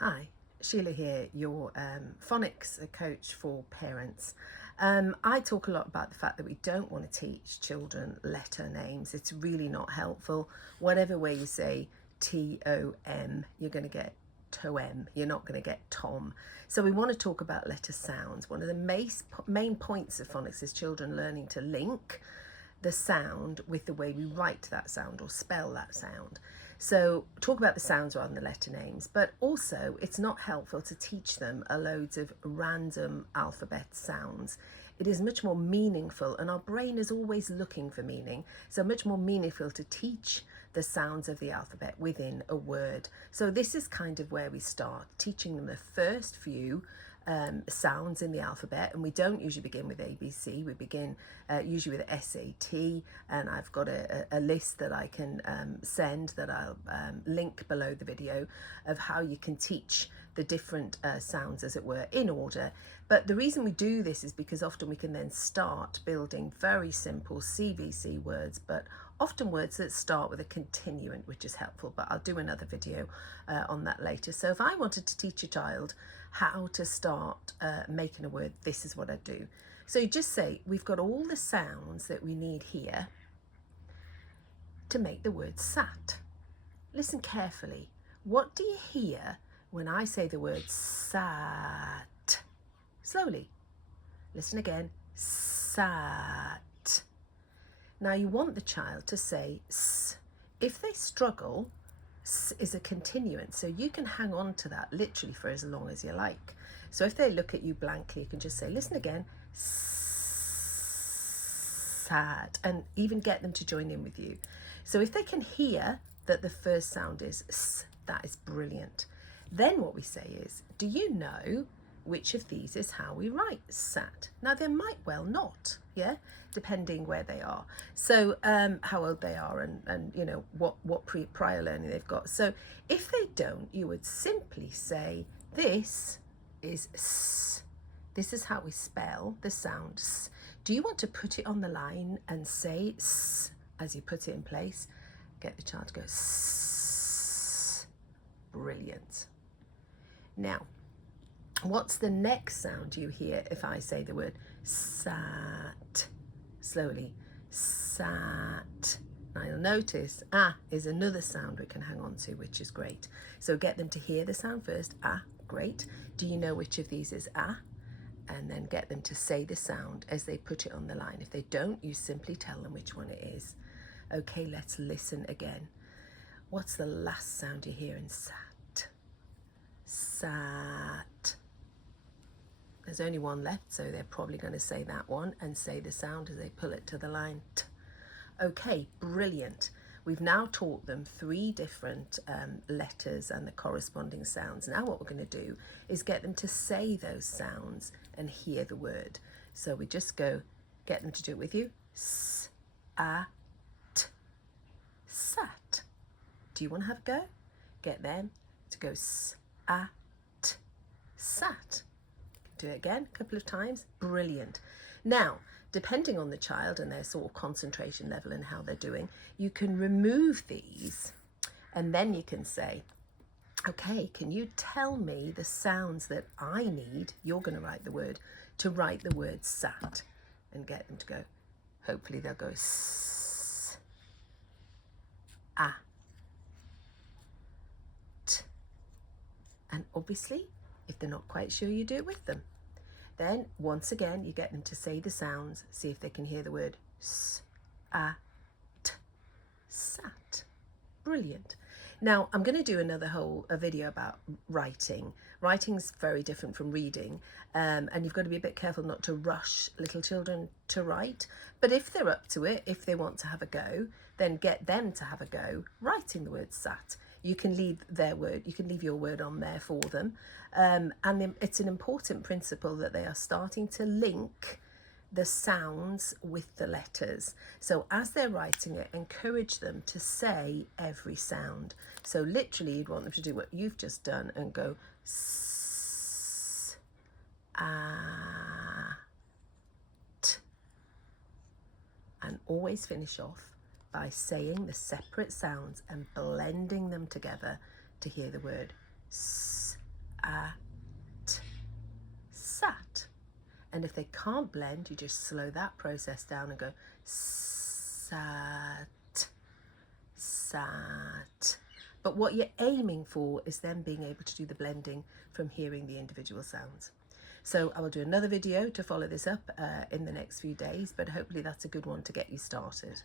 Hi, Sheila here, your phonics coach for parents. I talk a lot about the fact that we don't want to teach children letter names. It's really not helpful. Whatever way you say T-O-M, you're going to get Toem. You're not going to get Tom. So we want to talk about letter sounds. One of the main points of phonics is children learning to link the sound with the way we write that sound or spell that sound. So talk about the sounds rather than the letter names, but also it's not helpful to teach them a loads of random alphabet sounds. It is much more meaningful, and our brain is always looking for meaning, so much more meaningful to teach the sounds of the alphabet within a word. So this is kind of where we start, teaching them the first few sounds in the alphabet, and we don't usually begin with ABC. We begin usually with SAT, and I've got a list that I can send that I'll link below the video of how you can teach the different sounds, as it were, in order. But the reason we do this is because often we can then start building very simple CVC words, but often words that start with a continuant, which is helpful, but I'll do another video on that later. So if I wanted to teach a child how to start making a word, this is what I do. So you just say, we've got all the sounds that we need here to make the word sat. Listen carefully. What do you hear when I say the word sat? Slowly. Listen again. Sat. Now you want the child to say s. If they struggle, s is a continuant, so you can hang on to that literally for as long as you like. So if they look at you blankly, you can just say, listen again, sat, and even get them to join in with you. So if they can hear that the first sound is s, that is brilliant. Then what we say is, do you know which of these is how we write sat? Now they might well not, yeah, depending where they are. So how old they are, and you know what prior learning they've got. So if they don't, you would simply say, this is s. This is how we spell the sound s. Do you want to put it on the line and say s as you put it in place? Get the child to go s. Brilliant. Now, what's the next sound you hear if I say the word sat? Slowly, sat. Now you'll notice ah is another sound we can hang on to, which is great. So get them to hear the sound first. Ah, great. Do you know which of these is ah? And then get them to say the sound as they put it on the line. If they don't, you simply tell them which one it is. Okay, let's listen again. What's the last sound you hear in sat? Sat. There's only one left, so they're probably going to say that one and say the sound as they pull it to the line. T. Okay, brilliant. We've now taught them 3 different letters and the corresponding sounds. Now what we're going to do is get them to say those sounds and hear the word. So we just go, get them to do it with you. S, a, t, sat. Do you want to have a go? Get them to go s, a, t, sat. Do it again a couple of times. Brilliant. Now, depending on the child and their sort of concentration level and how they're doing, you can remove these, and then you can say, okay, can you tell me the sounds that I need, you're going to write the word, to write the word sat, and get them to go, hopefully they'll go s, a, t, and obviously if they're not quite sure, you do it with them. Then once again you get them to say the sounds, see if they can hear the word s, a, t, sat. Brilliant. Now I'm going to do a video about writing. Writing's very different from reading, and you've got to be a bit careful not to rush little children to write. But if they're up to it, if they want to have a go, then get them to have a go writing the word sat. You can leave your word on there for them, and it's an important principle that they are starting to link the sounds with the letters. So as they're writing it, encourage them to say every sound. So literally you'd want them to do what you've just done and go s, a, t, and always finish off by saying the separate sounds and blending them together to hear the word s, sat. And if they can't blend, you just slow that process down and go sat, sat. But what you're aiming for is them being able to do the blending from hearing the individual sounds. So I will do another video to follow this up in the next few days, but hopefully that's a good one to get you started.